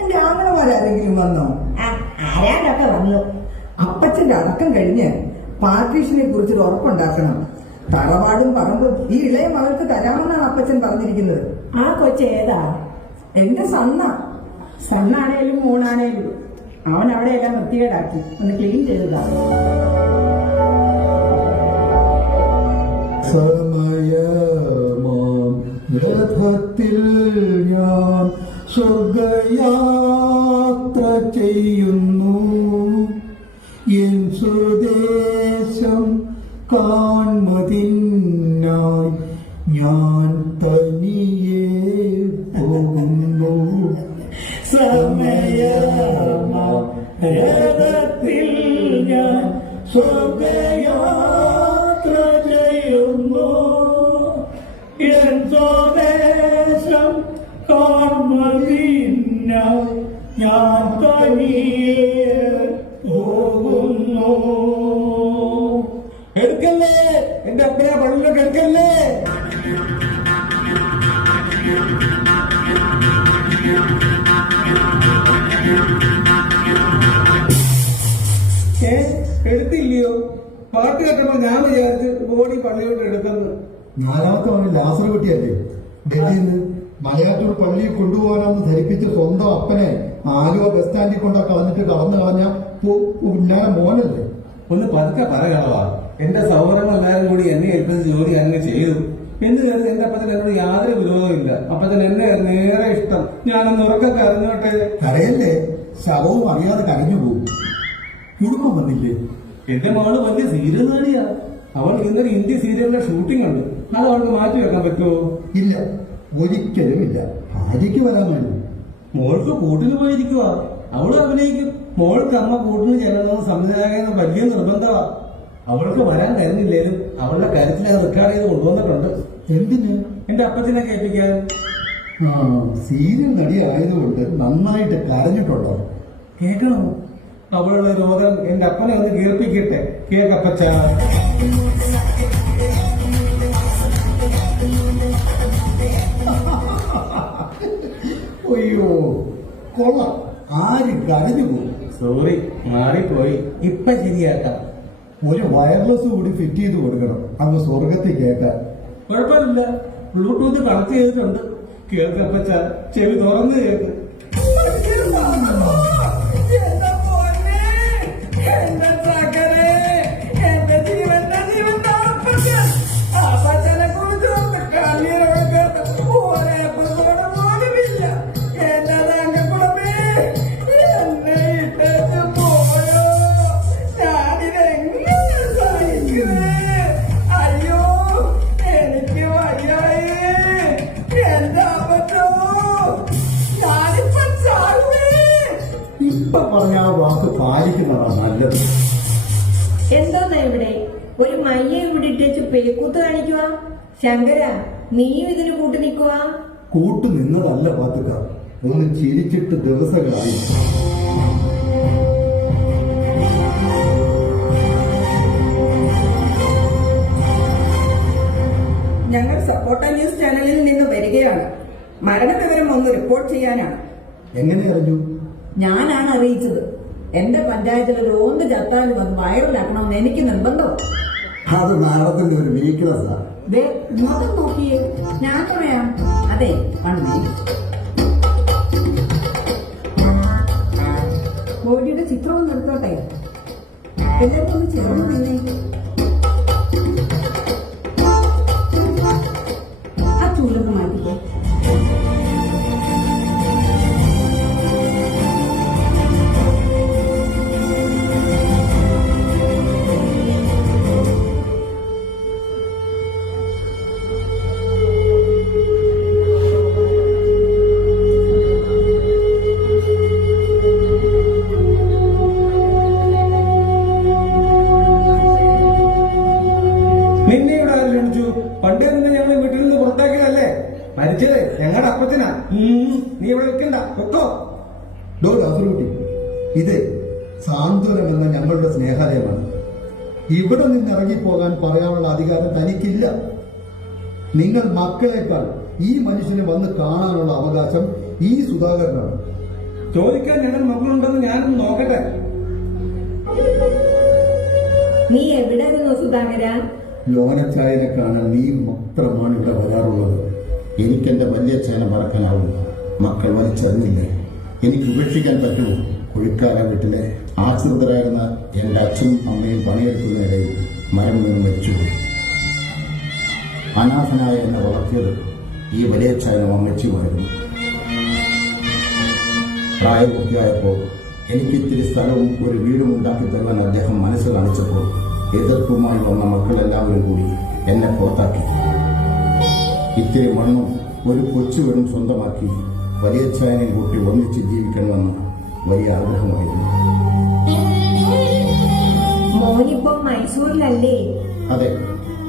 എന്റെ ആങ്ങളമാരാരെങ്കിലും വന്നോ? ആരാണ്ടൊക്കെ വന്നു. അപ്പച്ചന്റെ അടക്കം കഴിഞ്ഞ് പാർട്ടീഷനെ കുറിച്ചൊരു ഉറപ്പുണ്ടാക്കണം. തറവാടും പറമ്പും ഈ ഇളയ മകൾക്ക് തരാമെന്നാണ് അപ്പച്ചൻ പറഞ്ഞിരിക്കുന്നത്. ആ കൊച്ച് ഏതാ? എന്റെ സണ്ണാണേലും മൂണാണേലും അവൻ അവിടെ എല്ലാം വൃത്തികേടാക്കി ഒന്ന് ക്ലീൻ ചെയ്തതാ. സമയമാം രഥത്തിൽ ഞാൻ സ്വർഗയാത്ര ചെയ്യുന്നു. എൻ സ്വദേശം കാൺമതിനായി ഞാൻ തനിയെ പോകുന്നു. സമയത്തിൽ ഞാൻ സ്വർഗയാത്ര ചെയ്യുന്നു. എൻ സ്വദേശം കാൺമതിനായി ഞാൻ തനിയെ പോകുന്നു. എടുക്കല്ലേ എന്റെ അപ്പനെ പള്ളിയിലോട്ട് എടുക്കല്ലേ. എടുത്തില്ലയോ? പാട്ട് കേട്ടപ്പോ ഞാൻ വിചാരിച്ച് ബോഡി പള്ളിയോട്ട് എടുക്കുന്നു. നാലാമത്തെ മകൻ ലാസർ കുട്ടിയല്ലേ ഡൽഹിയിൽ നിന്ന് മലയാറ്റൂർ പള്ളിയിൽ കൊണ്ടുപോകാനെന്ന് ധരിപ്പിച്ച് സ്വന്തം അപ്പനെ ആലുവ ബസ് സ്റ്റാൻഡിൽ കൊണ്ട കളഞ്ഞിട്ട് കടന്നു കളഞ്ഞ ഞാൻ മോനല്ലേ. ഒന്ന് പതുക്കെ പറയാവാ. എന്റെ സൗഹൃദങ്ങളെല്ലാരും കൂടി എന്നെ ഏൽപ്പിച്ച ജോലി അങ്ങനെ ചെയ്തു എന്ന് കരുതി എന്റെ അപ്പച്ചൻ എന്നോട് യാതൊരു വിരോധമില്ല. അപ്പച്ചൻ എന്നെ നേരെ ഇഷ്ടം. ഞാനൊന്ന് ഉറക്കൊക്കെ അറിഞ്ഞോട്ടെ. കരയല്ലേ, ശവവും അറിയാതെ കരഞ്ഞു പോകും. കുടുംബം വന്നില്ലേ? എന്റെ മകള് വലിയ സീരിയൽ നടിയാ. അവൾ ഇന്നൊരു ഹിന്ദി സീരിയലിന്റെ ഷൂട്ടിംഗ് ഉണ്ട്. അത് അവൾക്ക് മാറ്റി വെക്കാൻ പറ്റുമോ? ഇല്ല, ഒരിക്കലും ഇല്ല. ഭാര്യയ്ക്ക് വരാൻ വേണ്ടി. മോൾക്ക് കൂട്ടിന് പോയിരിക്കുക. അവള് അഭിനയിക്കും. മോൾക്ക് അമ്മ കൂട്ടിന് ചെല്ലണമെന്ന് സംവിധായകന് വലിയ നിർബന്ധമാ. അവൾക്ക് വരാൻ കഴിഞ്ഞില്ലേലും അവളുടെ കാര്യത്തിൽ അത് റെക്കോർഡ് ചെയ്ത് കൊണ്ടുവന്നിട്ടുണ്ട്. എന്തിന്? എന്റെ അപ്പച്ചനെ കേൾപ്പിക്കാൻ. സീരിയൽ നടി ആയതുകൊണ്ട് നന്നായിട്ട് കരഞ്ഞിട്ടുണ്ടോ? കേൾക്കണോ? അവളുടെ രോഗം എന്റെ അപ്പനെ ഒന്ന് കേൾപ്പിക്കട്ടെ. കേക്കപ്പച്ച. അയ്യോ കൊള്ളാം, ആരും കരഞ്ഞു പോകും. സോറി, മാറിപ്പോയി. ഇപ്പൊ ശരിയാക്കാം. ഒരു വയർലെസ് കൂടി ഫിറ്റ് ചെയ്ത് കൊടുക്കണം, അങ്ങ് സ്വർഗത്തിൽ കേൾക്കാൻ. കുഴപ്പമില്ല, ബ്ലൂടൂത്ത് കണക്ട് ചെയ്തിട്ടുണ്ട്. കേൾക്കപ്പച്ച, ചെവി തുറന്ന് കേൾക്ക്. എന്റെ മോനെ, എന്റെ സകലേ, എന്റെ ജീവന്റെ അപ്പച്ചൻ. അപ്പച്ചനെ കുറിച്ച് കണ്ണീരൊക്കെ ഒരേ എപ്പിസോഡ് പോലുമില്ല. എന്റെ തങ്കക്കുളമേ, എന്നെ ഇട്ടേച്ച് പോയോ? ഞാനിതെങ്ങനെ സഹിക്കുന്നേ? അയ്യോ, എനിക്ക് വയ്യായേ. എന്റെ അപ്പച്ചോ, ഞാനിപ്പോ ചാടുവേ. ഇപ്പൊ പറഞ്ഞ ആ വാക്ക് പാലിക്കുന്നതാണ് നല്ലത്. എന്തോന്നാ ഇവിടെ ഒരു മയ്യെ ഇവിടെ ഇട്ടേച്ച് പേക്കൂത്ത് കാണിക്കുക? ശങ്കര, നീയും ഇതിന് കൂട്ടി നിൽക്കുക? കൂട്ടു നിന്നതല്ല പാത്തുക, ഒന്ന് ചിരിച്ചിട്ട് ദിവസങ്ങളായി. ഞങ്ങൾ സപ്പോർട്ട ന്യൂസ് ചാനലിൽ നിന്ന് വരികയാണ്. മരണവിവരം ഒന്ന് റിപ്പോർട്ട് ചെയ്യാനാണ്. എങ്ങനെ അറിഞ്ഞു? ഞാനാണ് അറിയിച്ചത്. എന്റെ പഞ്ചായത്തിൽ ഒരു ഓന്ത് ചത്താലും അത് വൈറലാക്കണമെന്ന് എനിക്ക് നിർബന്ധമാണ്. അത് നാളത്തിന്റെ ഒരു വീക്ക്നെസ്സാ. മുഖം നോക്കിയേ, ഞാൻ പറയാം. അതെ, കണ്ണേ, ബോഡിയുടെ ചിത്രവും നിർത്തോട്ടെ. എല്ലാവർക്കും ഒന്ന് ചേർന്ന് നിന്നേ. ആ ചൂലൊക്കെ മാറ്റിക്കോ. നിന്നെ ഇവിടെ ആരും ക്ഷണിച്ചു? പണ്ടേ നിന്ന് ഞങ്ങൾ വീട്ടിൽ നിന്ന് പുറത്താക്കിയതല്ലേ? മരിച്ചത് ഞങ്ങളുടെ അപ്പച്ചനാ. നീ ഇവിടെ വെക്കണ്ട, വെക്കോ. ലാസറുകുട്ടി, ഇത് സാന്ത്വനം എന്ന ഞങ്ങളുടെ സ്നേഹാലയമാണ്. ഇവിടെ നിന്ന് ഇറങ്ങിപ്പോകാൻ പറയാനുള്ള അധികാരം തനിക്കില്ല. നിങ്ങൾ മക്കളെക്കാൾ ഈ മനുഷ്യനെ വന്ന് കാണാനുള്ള അവകാശം ഈ സുധാകരനാണ്. ചോദിക്കാൻ ഞങ്ങൾ മക്കളുണ്ടെന്ന് ഞാനൊന്ന് നോക്കട്ടെ. നീ എവിടെയായിരുന്നു സുധാകര? ലോനച്ചായനെ കാണാൻ നീ മാത്രമാണ് ഇവിടെ വരാറുള്ളത്. എനിക്കെന്റെ വല്യച്ഛനെ മറക്കാനാവില്ല. മക്കൾ വലിച്ചെറിഞ്ഞില്ലേ? എനിക്ക് ഉപേക്ഷിക്കാൻ പറ്റുമോ? കുഴിക്കാല വീട്ടിലെ ആശ്രിതരായിരുന്ന എന്റെ അച്ഛനും അമ്മയും പണിയെടുക്കുന്നതിനിടയിൽ മരം വീണ് മരിച്ചുപോയി. അനാഥനായ എന്നെ വളർത്തിയത് ഈ വലിയച്ഛനും അമ്മച്ചിയുമായിരുന്നു. പ്രായപൂർത്തിയായപ്പോൾ എനിക്കിത്തിരി സ്ഥലവും ഒരു വീടും ഉണ്ടാക്കി തരുവാൻ അദ്ദേഹം മനസ്സ് കാണിച്ചപ്പോൾ എതിർപ്പുമായി വന്ന മക്കളെല്ലാവരും കൂടി എന്നെ പുറത്താക്കി. ഇത്തിരി മണ്ണും ഒരു കൊച്ചു വീടും സ്വന്തമാക്കി വലിയച്ഛനെയും കൂട്ടി ഒന്നിച്ച് ജീവിക്കണമെന്ന് വലിയ ആഗ്രഹമായിരുന്നു. മോനിപ്പോ മൈസൂരിലല്ലേ? അതെ,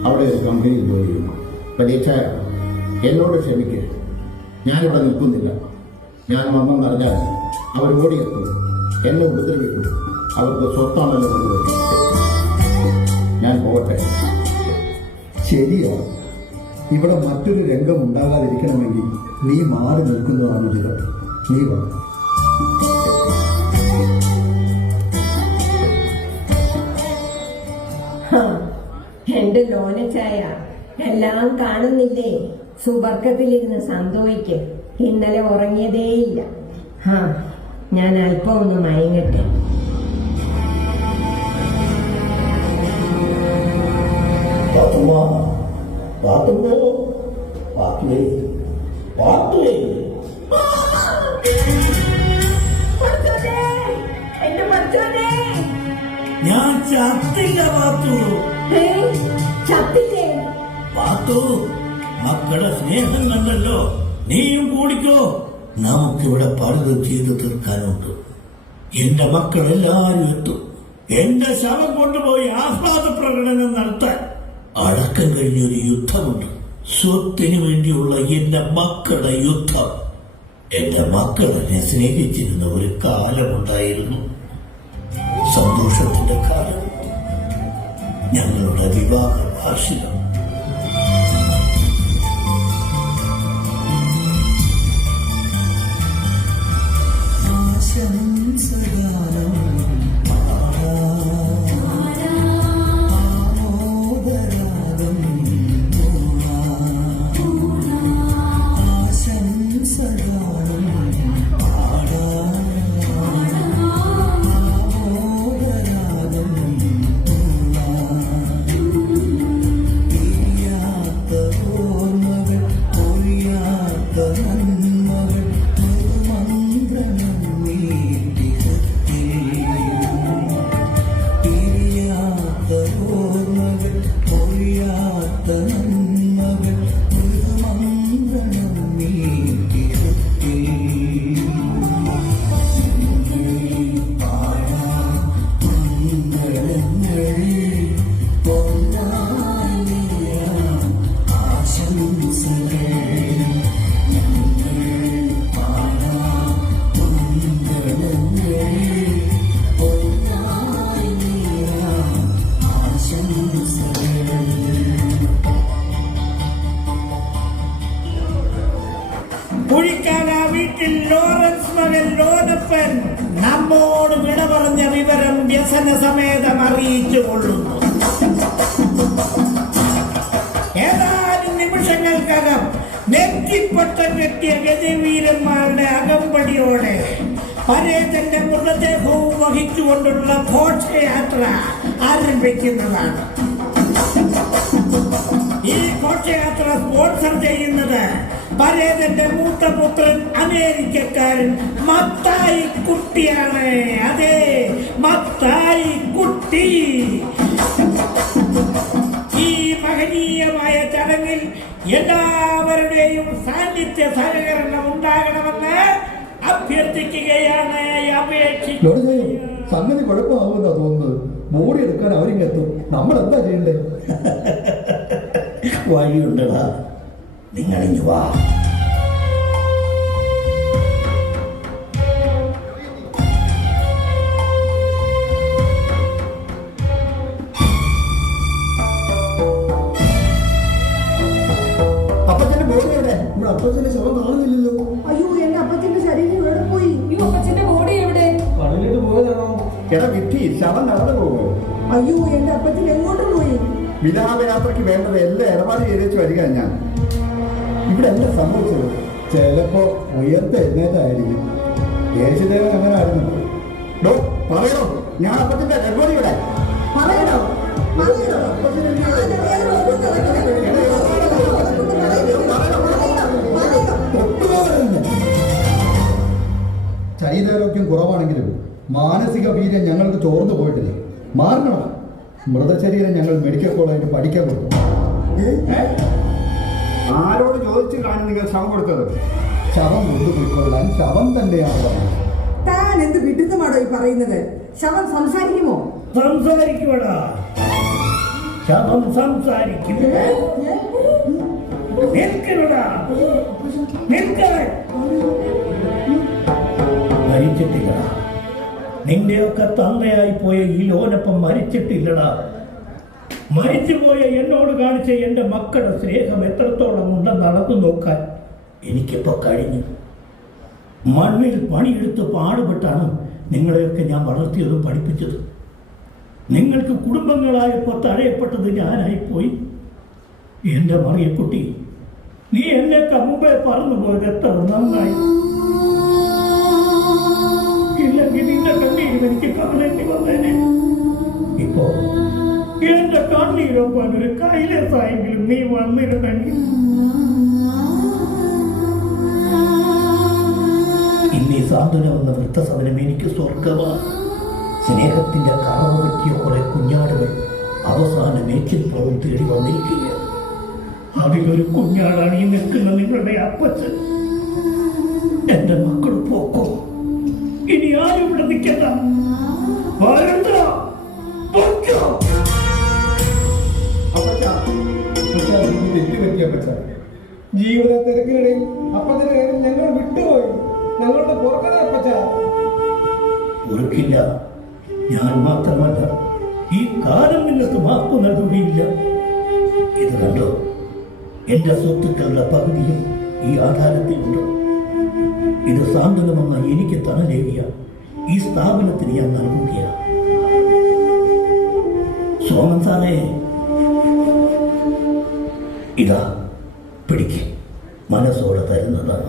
അവിടെ ഒരു കമ്പനിയിൽ ജോലി ചെയ്യുന്നു. വലിയച്ഛായ, എന്നോട് ക്ഷമിക്കുക. ഞാനിവിടെ നിൽക്കുന്നില്ല. ഞാൻ വന്നെന്നറിഞ്ഞാൽ അവർ ഓടിയെത്തും, എന്നെ ഉപദ്രവിക്കും. അവർക്ക് സ്വത്താണല്ലോ കൊണ്ടുവരും. ഞാൻ പോകട്ടെ. ശരിയാ, ഇവിടെ മറ്റൊരു രംഗം ഉണ്ടാകാതിരിക്കണമെങ്കിൽ നീ മാറി നിൽക്കുന്നതാണ് ഉചിതം. നീ വാ. എന്റെ ലോനച്ചായ എല്ലാം കാണുന്നില്ലേ? സുബർക്കത്തിലിരുന്ന് സന്തോഷിക്ക്. ഇന്നലെ ഉറങ്ങിയതേയില്ല. ഞാൻ അല്പം ഒന്ന് മയങ്ങട്ടെ. പാത്തുമ്മ, പാത്തുമ്മോ, പാത്തുവേ, പാത്തുവേ. ഞാൻ ചത്തില്ല പാത്തു. ചത്തില്ലേ? പാത്തു, മക്കളുടെ സ്നേഹം കണ്ടല്ലോ. നീയും കൂടിക്കോ. നമുക്കിവിടെ പലതും ചെയ്തു തീർക്കാനുണ്ട്. എന്റെ മക്കളെല്ലാരും എത്തും. എന്റെ ശവം കൊണ്ടുപോയി ആഹ്ലാദ പ്രകടനം നടത്താൻ. അടക്കം കഴിഞ്ഞൊരു യുദ്ധമുണ്ട്. സ്വത്തിന് വേണ്ടിയുള്ള എന്റെ മക്കളുടെ യുദ്ധം. എന്റെ മക്കൾ എന്നെ സ്നേഹിച്ചിരുന്ന ഒരു കാലമുണ്ടായിരുന്നു. സന്തോഷത്തിന്റെ കാലം. ഞങ്ങളുടെ വിവാഹ വാർഷികം. കുഴിക്കാല വീട്ടിൽ ലോറൻസ് മകൻ ലോനപ്പൻ നമ്മോട് വിട പറഞ്ഞ വിവരം വ്യസന സമേതം അറിയിച്ചു കൊള്ളുന്നു. ഏതാനും നിമിഷങ്ങൾക്കകം നെറ്റിപ്പട്ടം കെട്ടിയ ഗജവീരന്മാരുടെ അകമ്പടിയോടെ പരേതന്റെ മൃതദേഹവും വഹിച്ചുകൊണ്ടുള്ള ഘോഷയാത്ര ആരംഭിക്കുന്നതാണ്. ഈ ഘോഷയാത്ര സ്പോൺസർ ചെയ്യുന്നത് പരേതന്റെ മൂത്തപുത്രൻ അമേരിക്കക്കാരൻ മത്തായി കുട്ടിയാണ്. അതെ, മത്തായി കുട്ടി. ഈ മഹനീയമായ ചടങ്ങിൽ എല്ലാവരുടെയും സാന്നിധ്യ സഹകരണം ഉണ്ടാകണമെന്ന് അഭ്യർത്ഥിക്കുകയാണ്. സംഗതി കുഴപ്പമാവുമെന്നാ തോന്നുന്നത്. ബോഡി എടുക്കാൻ അവരിങ്ങെത്തും. നമ്മൾ എന്താ ചെയ്യണ്ടേ? വഴിയുണ്ടടാ, നിങ്ങളിഞ്ഞു വാ. അപ്പച്ചന്റെ ബോഡി എവിടെ? നമ്മുടെ അപ്പച്ചന്റെ ശവം കാണുന്നില്ലല്ലോ. അയ്യോ, എന്റെ അപ്പച്ചന്റെ ശരീരം എവിടെ പോയി? ഈ അപ്പച്ചന്റെ ബോഡി എവിടെ? പള്ളിയിലോട്ട് പോയതാണോ? എടാ വിധി, ശവം നടന്നു പോകുമോ? അയ്യോ, എന്റെ അപ്പച്ചൻ എങ്ങോട്ട് പോയി? വിലാപയാത്രയ്ക്ക് വേണ്ടത് എല്ലാം ഇടപാട് ചെയ്തേച്ച് വരിക ഞാൻ. ഇവിടെ എന്താ സംഭവിച്ചത്? ചിലപ്പോ ഉയർത്ത് എഴുന്നേറ്റായിരിക്കും. യേശുദേവൻ അങ്ങനെ ആയിരുന്നു. പറയണോ? ഞാൻ അപ്പത്തിന്റെ രഘോടി ഇവിടെ പറയണോ? ശരീരാരോഗ്യം കുറവാണെങ്കിലും മാനസിക വീര്യം ഞങ്ങൾക്ക് ചോർന്നു പോയിട്ടില്ല. മാറണം. മൃതശരീരം ഞങ്ങൾ മെഡിക്കൽ കോളേജിൽ പഠിക്കാൻ കൊടുത്തു. ആരോട് ചോദിച്ചു കാണും നിങ്ങൾ ശവം കൊടുത്തത്? ശവം കൊണ്ടുപോയിക്കൊള്ളാൻ ശവം തന്നെയാണ് പറഞ്ഞത്. താൻ എന്ത് വിഡിത്തമാണോ ഈ പറയുന്നത്? ശവം സംസാരിക്കുമോ? സംസാരിക്കുവടാ, ശവം സംസാരിക്കും. നിൽക്കണടാ, നിൽക്കാൻ. മരിച്ചിട്ടില്ല. നിന്റെയൊക്കെ തന്തയായി പോയ ഈ ലോനപ്പം മരിച്ചിട്ടില്ലടാ. മരിച്ചുപോയ എന്നോട് കാണിച്ച എൻ്റെ മക്കളുടെ സ്നേഹം എത്രത്തോളം ഉണ്ടെന്ന് അളന്നു നോക്കാൻ എനിക്കിപ്പോ കഴിഞ്ഞു. മണ്ണിൽ പണിയെടുത്ത് പാടുപെട്ടാണ് നിങ്ങളെയൊക്കെ ഞാൻ വളർത്തിയതും പഠിപ്പിച്ചതും. നിങ്ങൾക്ക് കുടുംബങ്ങളായപ്പോൾ തഴയപ്പെട്ടത് ഞാനായിപ്പോയി. എൻ്റെ മറിയക്കുട്ടി, നീ എന്നേക്കാൾ മുമ്പേ പറന്നു പോയത് എത്ര നന്നായി. ഇല്ലെങ്കിൽ നിന്റെ കണ്ണീരും എനിക്ക് കാണേണ്ടി വന്നേനെ. ഇപ്പോ എന്റെ കണ്ണീരൊപ്പാൻ ഒരു കൈലേസായെങ്കിലും നീ വന്നിരുന്നെങ്കിൽ. ഇന്നീ സാന്ത്വനമെന്ന വൃത്തസദനം എനിക്ക് സ്വർഗമാണ്. സ്നേഹത്തിന്റെ കറവ് പറ്റിയ കുറെ കുഞ്ഞാടുകൾ അവസാന മേച്ചിൽപ്പുറം തേടി വന്നിരിക്കുകയാണ്. അതിലൊരു കുഞ്ഞാടാണ് ഈ നിൽക്കുന്ന നിങ്ങളുടെ അപ്പച്ചൻ. എന്റെ മക്കൾ പോക്കോ, ഇനി ആരും ഇവിടെ നിൽക്കണ്ട. വരണ്ട, പൊയ്ക്കോ. തെറ്റുപറ്റിയപ്പച്ച, ജീവിത തിരക്കിനിടയിൽ അപ്പച്ചന്റെ കാര്യം ഞങ്ങൾ വിട്ടുപോയി. ഞങ്ങളുടെ പുറക്കണേ അപ്പച്ച. ഓർക്കില്ല, ഞാൻ മാത്രമല്ല, ഈ കാലം നിങ്ങൾക്ക് മാപ്പ് നൽകുകയില്ല. ഇത് കണ്ടോ, എന്റെ സ്വത്തുക്കളുടെ പകുതിയും ഈ ആധാരത്തിലുണ്ട്. ഇത് സാന്ത്വനമെന്ന എനിക്ക് തണലേകിയ ഈ സ്ഥാപനത്തിന് ഞാൻ നൽകുകയാണ്. സോമൻ സാറേ, ഇതാ പിടിക്ക്, മനസ്സോടെ തരുന്നതാണ്.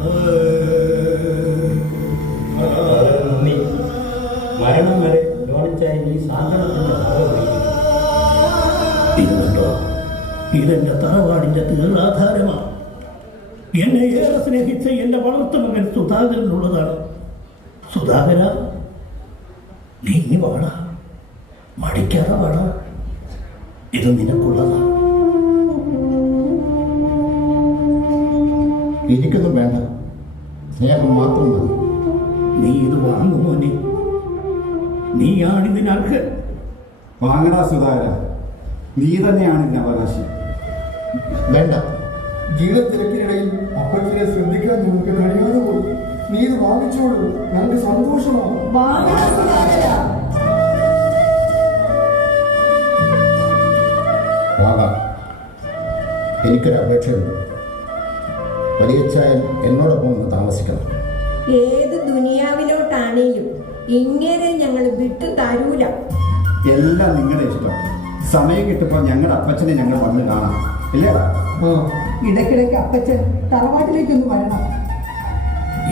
മരണം വരെ ലോണിച്ചായി ഈ സാന്ത്വനത്തിന്റെ ഇത് കണ്ടോ, ഇതെന്റെ തറവാടിന്റെ തീറാധാരമാണ്. എന്നെ ഏറെ സ്നേഹിച്ച എന്റെ വളർത്തുമകൻ സുധാകരനുള്ളതാണ്. സുധാകര, നീ ഇനി വാടാ, മടിക്കാതെ വാടാ. ഇത് നിനക്കുള്ളതാ. എനിക്കൊന്നും വേണ്ട, സ്നേഹം മാത്രം മതി. നീ ഇത് വാങ്ങുമോനെ, നീയാണിതിന് അർഹൻ. വാങ്ങടാ സുധാകര, നീ തന്നെയാണ് ഇതിന് അവകാശി. വേണ്ട, ജീവിത തിരക്കിനിടയിൽ അപ്പച്ചനെ ശ്രദ്ധിക്കാൻ നമുക്ക് കഴിയാതെ പോയി. നീ ഇത് വാങ്ങിച്ചോളൂ, ഞങ്ങൾക്ക് സന്തോഷമാണ്. വാങ്ങാം. എനിക്കൊരു അപേക്ഷയുണ്ട്. വലിയച്ചായൻ എന്നോടൊപ്പം ഒന്ന് താമസിക്കണം. ഏത് ദുനിയാവിലോട്ടാണേലും ഇങ്ങനെ ഞങ്ങൾ വിട്ടു തരൂല. എല്ലാം നിങ്ങളുടെ ഇഷ്ടം. സമയം കിട്ടുമ്പോൾ ഞങ്ങളുടെ അപ്പച്ചനെ ഞങ്ങൾ വന്ന് കാണാം, ഇല്ലേടാ? ഇടയ്ക്കിടയ്ക്ക് അപ്പച്ചൻ തറവാട്ടിലേക്കൊന്ന് വരണം.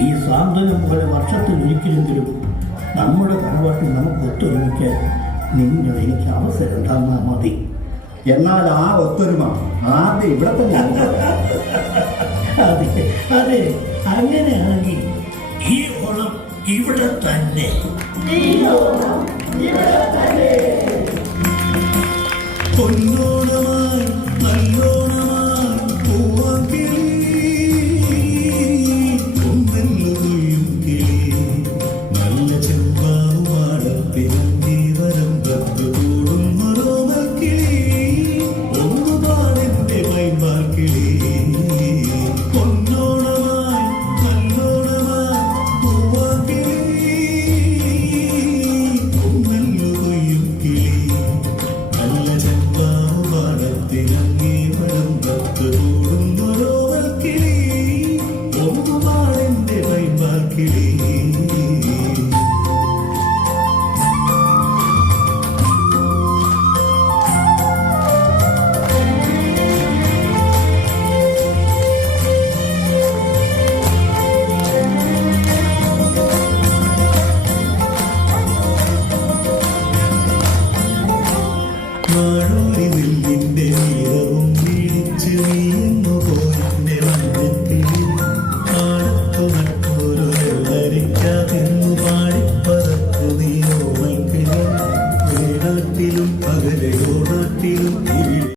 ഈ സാന്ത്വനം പോലെ വർഷത്തിൽ ഒരിക്കലെങ്കിലും നമ്മുടെ തറവാട്ടിൽ നമുക്ക് ഒത്തൊരുമിക്കാൻ നിങ്ങൾ എനിക്ക് അവസരം തന്നാൽ മതി. എന്നാൽ ആ ഒത്തൊരുമ ആദ്യം ഇവിടെ തന്നെ. അതെ അതെ, അങ്ങനെയാണെങ്കിൽ ഈ ഓണം ഇവിടെ തന്നെ. പൊന്നോണമായി നല്ലോണമായി പൂവാക്കിളി, പൊന്നെല്ലും കിളി, നല്ല ചെമ്പാവുമാടപ്പിറങ്ങി വരം കത്തു കൂടുന്നൊരോമൽ കിളി, ഒന്നുപാടെന്റെ പൈമ്പാക്കിളി. പൊന്നോണമായി നല്ലോണമായി പൂവാക്കിളി, പൊന്നെല്ലും കിളി, നല്ല ചെമ്പാവുമാടത്തിറങ്ങി വരം കത്തു കൂടുന്നൊരോമൽ കിളി, ഒന്നുപാടെന്റെ പൈമ്പാക്കിളി. മാളൂരി നെല്ലിന്റെ നീരവും വീടിച്ച് നീങ്ങു പോയെന്റെ മഞ്ഞത്തിരി, പാടത്തു നട്ടൊരു വെള്ളരിക്കാതിന്നു പാടിപ്പറത്തു നീ ഓമൽക്കിളി. നാട്ടിലും പകലയോ നാട്ടിലും